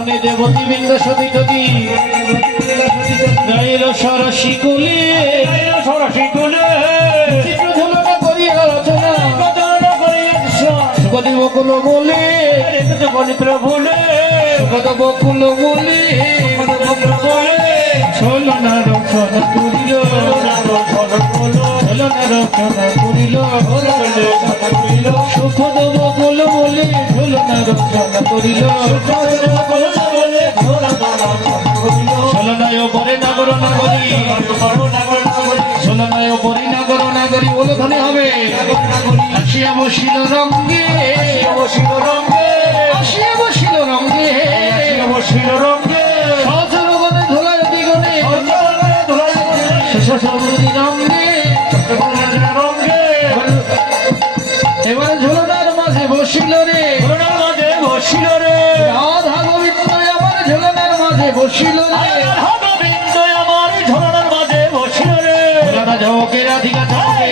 দেবতী বৃন্দ সতী ততী গায়ের সরসী কুলে চিত্রধুলনা করিয়া রচনা সুগতি বকুল বলে সুগত বকুল বলে ছলনা রচনা করিল ছলনা রচনা করিল সুখদ বকুল বলে ঝুলনা রচনা করিল ছলনায় পরে নাগর নাগরী ছলনায় পরে নাগর নাগরী বলে ধনে হবে আসিয়া বসিল রঙ্গে আসিয়া বসিল রঙ্গে সহস্রগণে ধুলায় দিগণে রঙ্গে এবার ঝুলনার মাঝে বসিল রে রাধা গোবিন্দ আমার ঝুলনার মাঝে বসিল রে রাধা ঝকে রাধিকা ঝকে